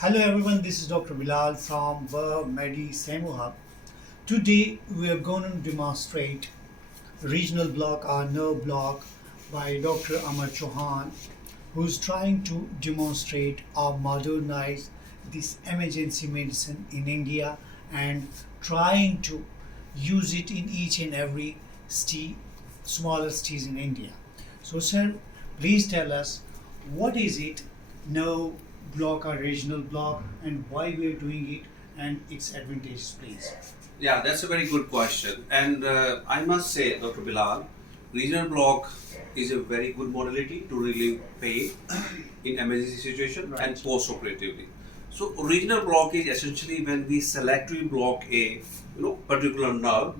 Hello everyone, this is Dr. Bilal from Verve Hub. Today we are going to demonstrate regional block or nerve block by Dr. Amar Chauhan, who's trying to demonstrate or modernize this emergency medicine in India and trying to use it in each and every city, smaller cities in India. So, sir, please tell us what is it, nerve block or regional block, and why we are doing it and its advantages, please. Yeah, that's a very good question. And I must say, Dr. Bilal, regional block is a very good modality to relieve pain in emergency situation Right. and post-operatively. So regional block is essentially when we selectively block a particular nerve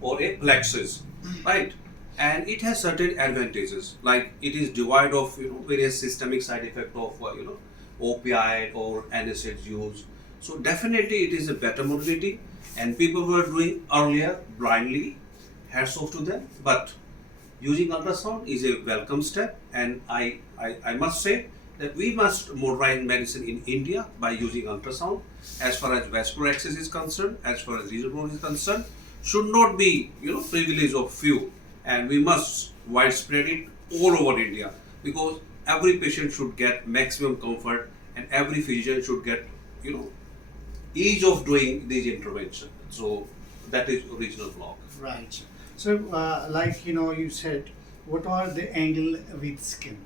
or a plexus, right? And it has certain advantages, like it is devoid of various systemic side effect of opioid or NSAIDs use. So definitely it is a better modality, and people were doing earlier blindly. Hats off to them, but using ultrasound is a welcome step, and I must say that we must modernize medicine in India by using ultrasound. As far as vascular access is concerned, as far as regional block is concerned, should not be privilege of few, and we must widespread it all over India, because every patient should get maximum comfort, and every physician should get you know ease of doing these intervention. So that is regional block. Right. So, like you said, what are the angle with skin?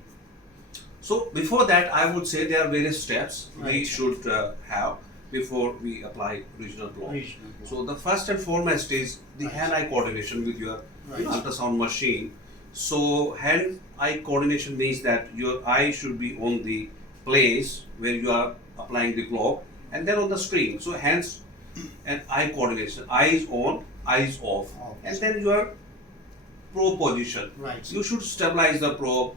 So before that, I would say there are various steps we Right. should have before we apply regional block. Regional block. So the first and foremost is the Right. hand-eye coordination with your Right. ultrasound machine. So hand-eye coordination means that your eye should be on the place where you are applying the block, and then on the screen. So hands and eye coordination, eyes on, eyes off, Off. and then your probe position. Right. You should stabilize the probe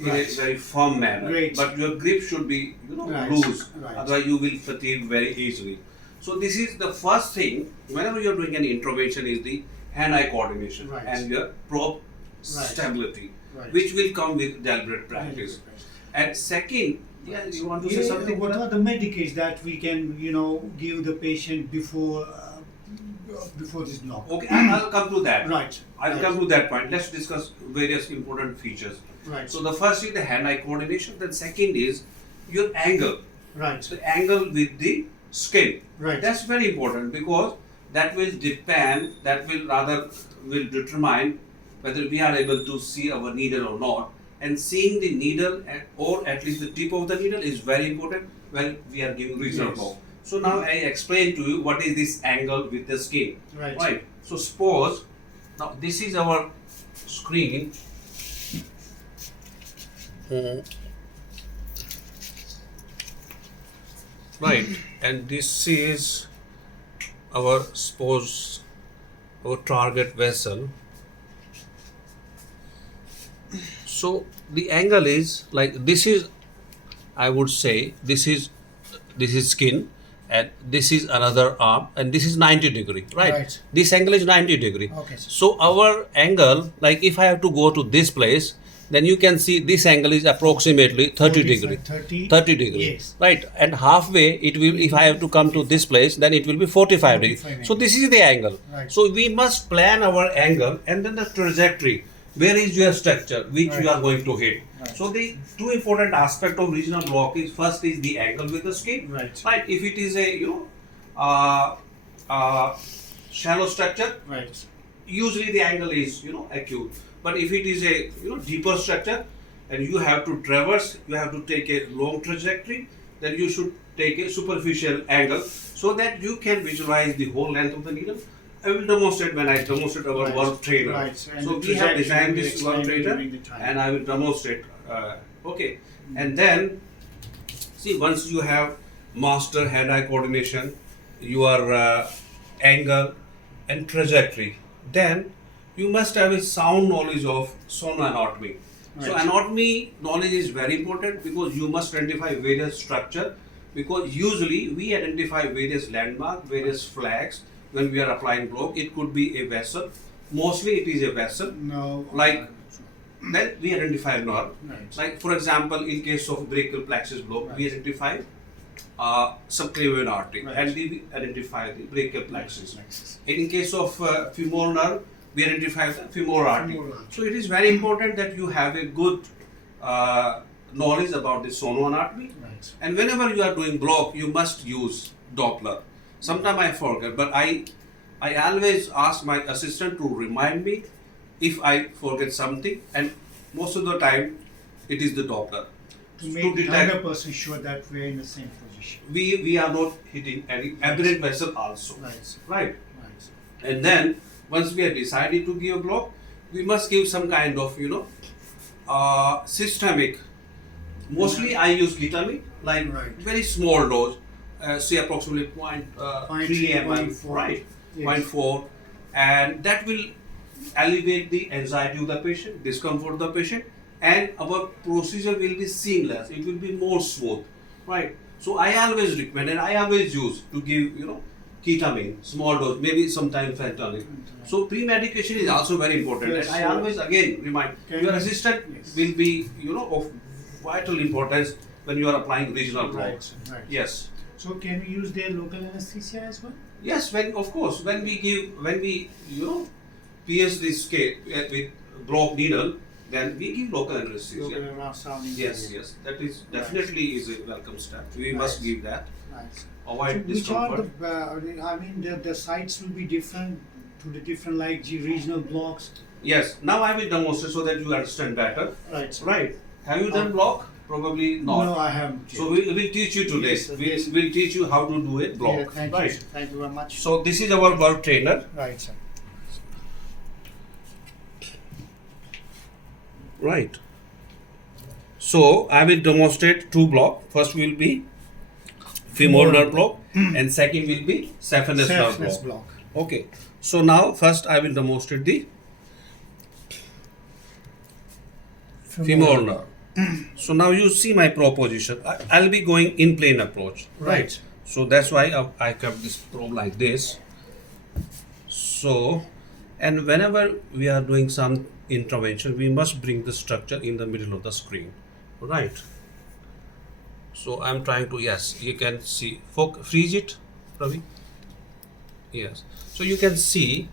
in Right. a very firm manner, Great. but your grip should be Right. loose. Right. Otherwise, you will fatigue very easily. So this is the first thing whenever you are doing an intervention is the hand-eye coordination Right. and your probe Right. stability, Right. which will come with deliberate practice. And second, yeah, you want to say something? What are the medications that we can, give the patient before this block? Okay, I'll come to that. Right. I'll Right. come to that point. Let's discuss various important features. Right. So the first is the hand-eye coordination. Then second is your angle. Right. The angle with the skin. Right. That's very important, because that will determine whether we are able to see our needle or not. And seeing the needle or at least the tip of the needle is very important when we are giving regional Yes. block. So now I explain to you what is this angle with the skin. Right. So suppose now this is our screen. Right, and this is our target vessel. So the angle is like this is, I would say this is skin, and this is another arm, and this is 90 degree, right? Right. This angle is 90 degree. Okay, sir. So our angle, like if I have to go to this place, then you can see this angle is approximately 30 degree. 30 degree. Yes. Right, and halfway it will, if I have to come to this place, then it will be 45 degree. 45 So this is the angle. Right. So we must plan our angle and then the trajectory. Where is your structure which Right. you are going to hit? Right. So the two important aspect of regional block is, first is the angle with the skin. Right. Right. If it is a shallow structure, Right. usually the angle is acute. But if it is a deeper structure and you have to traverse, you have to take a long trajectory, then you should take a superficial angle so that you can visualize the whole length of the needle. I will demonstrate when I demonstrate our Right. Verve trainer. Right. And So the we have trajectory designed will this explain Verve trainer, during the time. and I will demonstrate. Okay, and then see, once you have master hand-eye coordination, your angle and trajectory, then you must have a sound knowledge of sono anatomy. So Right. anatomy knowledge is very important, because you must identify various structure, because usually we identify various landmarks, various flags when we are applying block. It could be a vessel. Mostly it is a vessel. No. Like, then we identify nerve. Right. Like for example, in case of brachial plexus block, we Right. identify subclavian artery, Right. and we identify the brachial plexus. Plexus. In case of femoral nerve, we identify the femoral artery. Femoral artery. So it is very important that you have a good knowledge about the sonoan artery. Right. And whenever you are doing block, you must use Doppler. Sometimes I forget, but I always ask my assistant to remind me if I forget something, and most of the time it is the Doppler. To make the other person sure that we're in the same position. We are not hitting any aberrant vessel also. Right. Right. Right. And then once we have decided to give a block, we must give some kind of systemic. Mostly I use ketamine, like Right. very small dose, say approximately 0.3 ml, 0.4. right? Yes. 0.4, and that will alleviate the anxiety of the patient, discomfort of the patient, and our procedure will be seamless. It will be more smooth, right? So I always recommend, and I always use to give ketamine, small dose, maybe sometimes fentanyl. So pre-medication is also very important. Yes, And I sure. always again remind Can your you- assistant Yes. will be of vital importance when you are applying regional block. Right. Right. Yes. So can we use their local anesthesia as well? Yes, when of course when we pierce this scale with block needle, then we give local anesthesia. Local around surrounding Yes, area. yes, that is definitely is a welcome step. We must Right. give that. Right. Avoid So which are discomfort. the sites will be different to the different like regional blocks? Yes. Now I will demonstrate so that you understand better. Right. Sir. Right. Have you done block? Probably not. No, I haven't. So yet. we will teach you today. Yes, sir, yes. We'll teach you how to do a block. Yeah, thank right. you. Sir. Thank you very much. So this is our Verve trainer. Right, sir. Right. So I will demonstrate two block. First will be femoral nerve block, and second will be saphenous nerve Surface block. block. Okay. So now first I will demonstrate the femoral nerve. So now you see my proposition. I'll be going in plane approach. Right. So that's why I kept this probe like this. So, and whenever we are doing some intervention, we must bring the structure in the middle of the screen, right? So I'm trying to, yes, you can see, freeze it, Ravi. Yes. So you can see,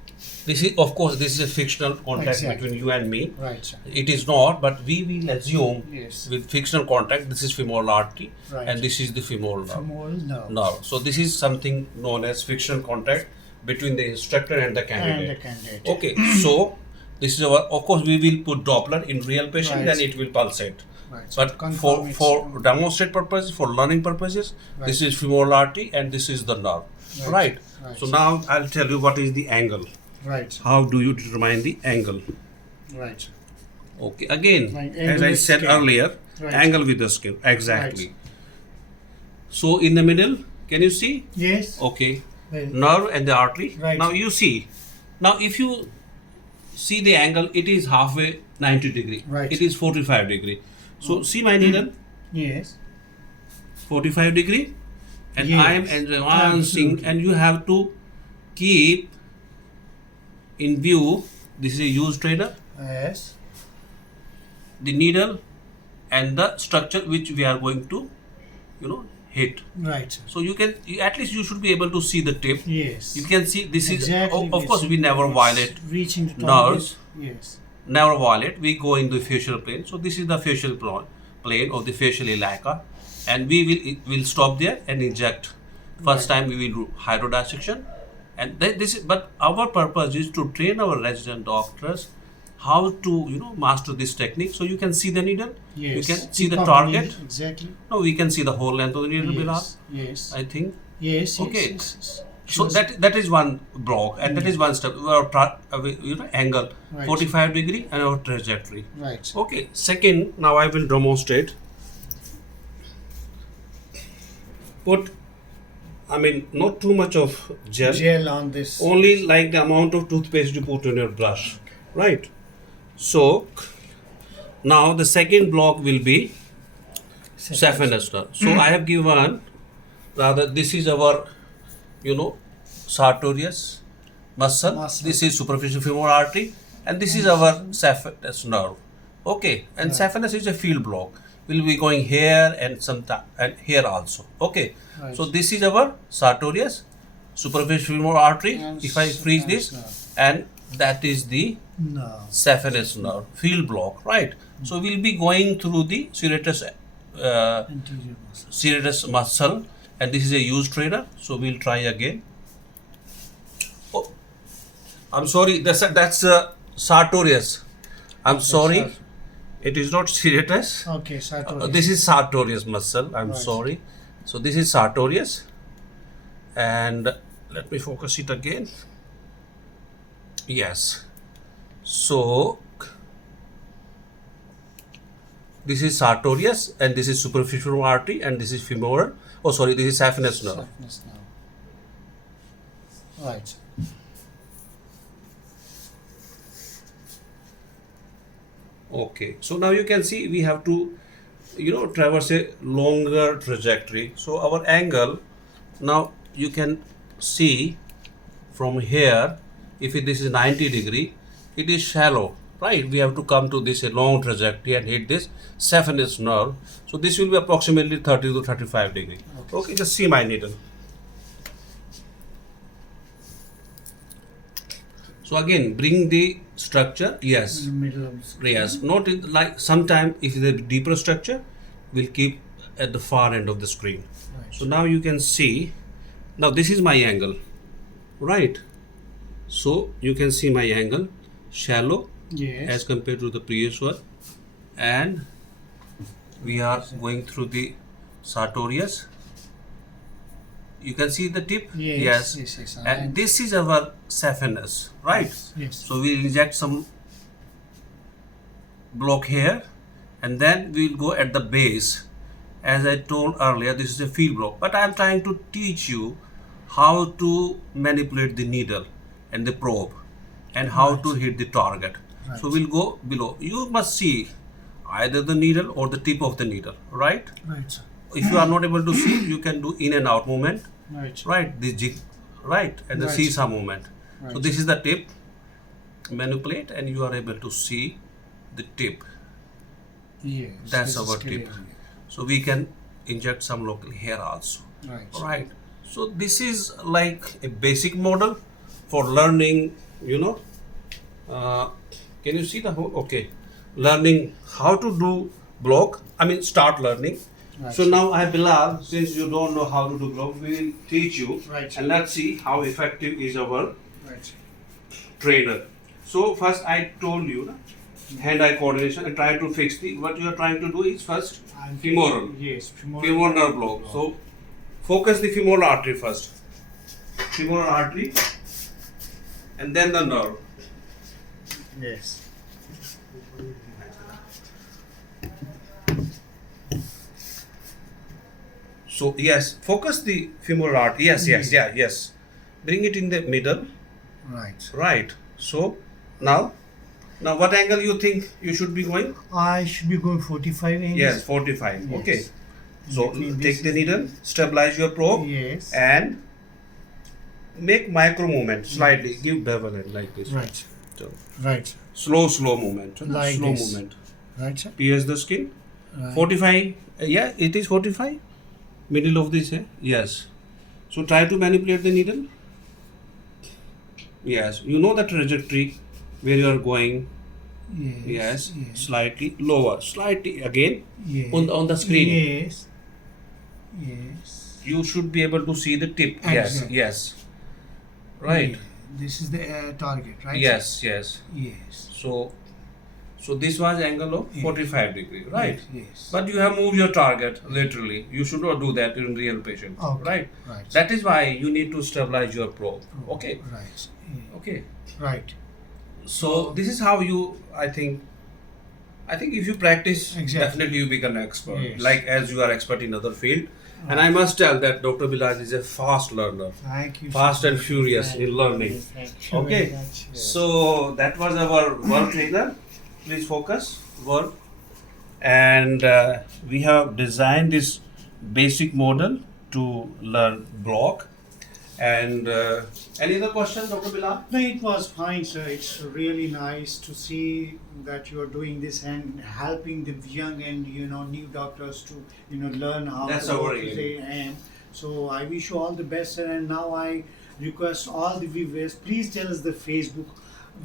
this is, of course, this is a fictional contact Exactly. between you and me. Right, sir. It is not, but we will assume Yes. with fictional contact, this is femoral artery, Right. and this is the femoral nerve. Femoral nerve. Nerve. So this is something known as fictional contact between the instructor and the candidate. And the candidate. Okay, so this is our. Of course, we will put Doppler in real patient, Right. then it will pulsate. Right. So But confirm it's- for demonstrate purposes, for learning purposes, this is femoral artery and this is the nerve. Right. Right. Right. So now I'll tell you what is the angle. Right. sir. How do you determine the angle? Right. sir. Okay. Again, Like as angle I with said scale. earlier, Right. angle with the scale. Exactly. So in the middle, can you see? Yes. Okay. Well, Nerve and the artery. Right. Now you see. Now if you see the angle, it is halfway 90 degree. Right. It is 45 degree. So see my needle, yes. 45 degree, and Yes. I am advancing, Absolutely. and you have to keep in view. This is a used trainer, Yes. the needle, and the structure which we are going to, hit. Right. sir. So at least you should be able to see the tip. Yes. You can see this Exactly. is, of course, we never It's violate reaching the nerves. target. Yes. Never violate. We go in the facial plane. So this is the facial plane of the facial iliaca, and we will stop there and inject. First Right. time we will do hydrodissection, and but our purpose is to train our resident doctors how to master this technique. So you can see the needle. Yes. You can see Keep the up target. needle. Exactly. No, we can see the whole length of the needle, Bilal. Yes. Yes. I think. Yes. Okay. Yes. yes. So Just- that is one block, and that is one step. Our angle, Right. 45 degree, and our trajectory. Right. sir. Okay. Second, now I will demonstrate. Put, not too much of gel. Gel on this. Only like the amount of toothpaste you put on your brush, right? So now the second block will be saphenous nerve. So I have given, rather, this is our, sartorius muscle. Muscle. This is superficial femoral artery, and this is our saphenous nerve. Okay, and saphenous is a field block. will be going here and sometime and here also. Okay. Right. So this is our sartorius, superficial femoral artery. And If I freeze this, and that is the No. saphenous nerve, field block, right? So we'll be going through the Anterior muscle. serratus muscle, and this is a used trainer. So we'll try again. Oh, I'm sorry, that's sartorius. I'm sorry, sir. it is not serratus. Okay, sartorius. This is sartorius muscle. I'm Right. sorry. So this is sartorius, and let me focus it again. Yes. So this is sartorius, and this is superficial artery, and this is femoral. Oh, sorry, this is saphenous nerve. Saphenous nerve. Right. Okay. So now you can see we have to, traverse a longer trajectory. So our angle, now you can see from here, if this is 90 degree, it is shallow, right? We have to come to this a long trajectory and hit this saphenous nerve. So this will be approximately 30 to 35 degree. Okay, just see my needle. So again, bring the structure. Yes. In the middle of the screen. Yes, not in, like sometime if the deeper structure, we'll keep at the far end of the screen. Right. So now you can see, now this is my angle, right? So you can see my angle, shallow Yes. as compared to the previous one, and we are going through the sartorius. You can see the tip. Yes. Yes. And this is our saphenous, right? Yes. So we'll inject some block here, and then we'll go at the base. As I told earlier, this is a field block, but I'm trying to teach you how to manipulate the needle and the probe, and how to hit the target. Right. So we'll go below. You must see either the needle or the tip of the needle, right? Right, sir. If you are not able to see, you can do in and out movement, Right. right? This jig, right, and the Right. seesaw movement. So Right. this is the tip. Manipulate, and you are able to see the tip. Yes. That's this is our clear. tip. So we can inject some local here also, Right. right? So this is like a basic model for learning. Can you see the whole? Okay, learning how to do block. I mean, start learning. Right. So now I Bilal, since you don't know how to do block, we will teach you, Right. and let's see how effective is our Right. trainer. So first I told you, hand-eye coordination, and try to fix the. What you are trying to do is first femoral. Yes. Femoral nerve block. So focus the femoral artery first. Femoral artery, and then the nerve. Yes. So yes, focus the femoral artery. Yes. Bring it in the middle. Right. Right. So now what angle you think you should be going? I should be going 45 angles. Yes, 45. Yes. Okay. So Between take this- the needle, stabilize your probe, Yes. and make micro movement slightly. Give bevel end like this. Right. So, Right. slow movement. Like slow this. movement. Right, sir. Pierce the skin. Right. 45. Yeah, it is 45. Middle of this. Yes. So try to manipulate the needle. Yes. You know the trajectory where you are going. Yes. Yes. Yes. Slightly lower. Slightly again. Yes. On the screen. Yes. Yes. You should be able to see the tip. Exactly. Yes. Right. Yeah. This is the target, right? Yes. Yes. So this was angle of Yes. 45 degree, right? Yes. But you have moved your target literally. You should not do that in real patients, Okay. right? Right. That is why you need to stabilize your probe. Okay. Right. Yeah. Okay. Right. So this is how you. I think if you practice, Exactly. definitely you become an expert. Yes. Like as you are expert in other field. And I must tell that Dr. Bilal is a fast learner. Thank you. Fast sir. and furious Thank in you. learning. Thank you Okay. very much. Yes. So that was our work trainer. Please focus. Work. And we have designed this basic model to learn block. And any other question, Dr. Bilal? No, it was fine, sir. It's really nice to see that you are doing this and helping the young and new doctors to learn how That's to our work aim. with AM. So I wish you all the best, sir. And now I request all the viewers, please tell us the Facebook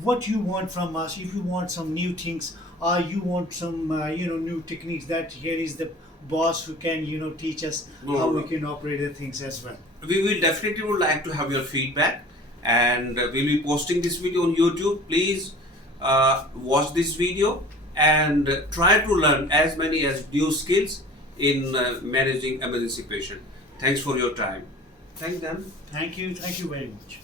what you want from us. If you want some new things or you want some new techniques, that here is the boss who can teach us No, how no, we no. can operate the things as well. We will definitely would like to have your feedback, and we'll be posting this video on YouTube. Please watch this video and try to learn as many as new skills in managing emergency patient. Thanks for your time. Thank them. Thank you very much.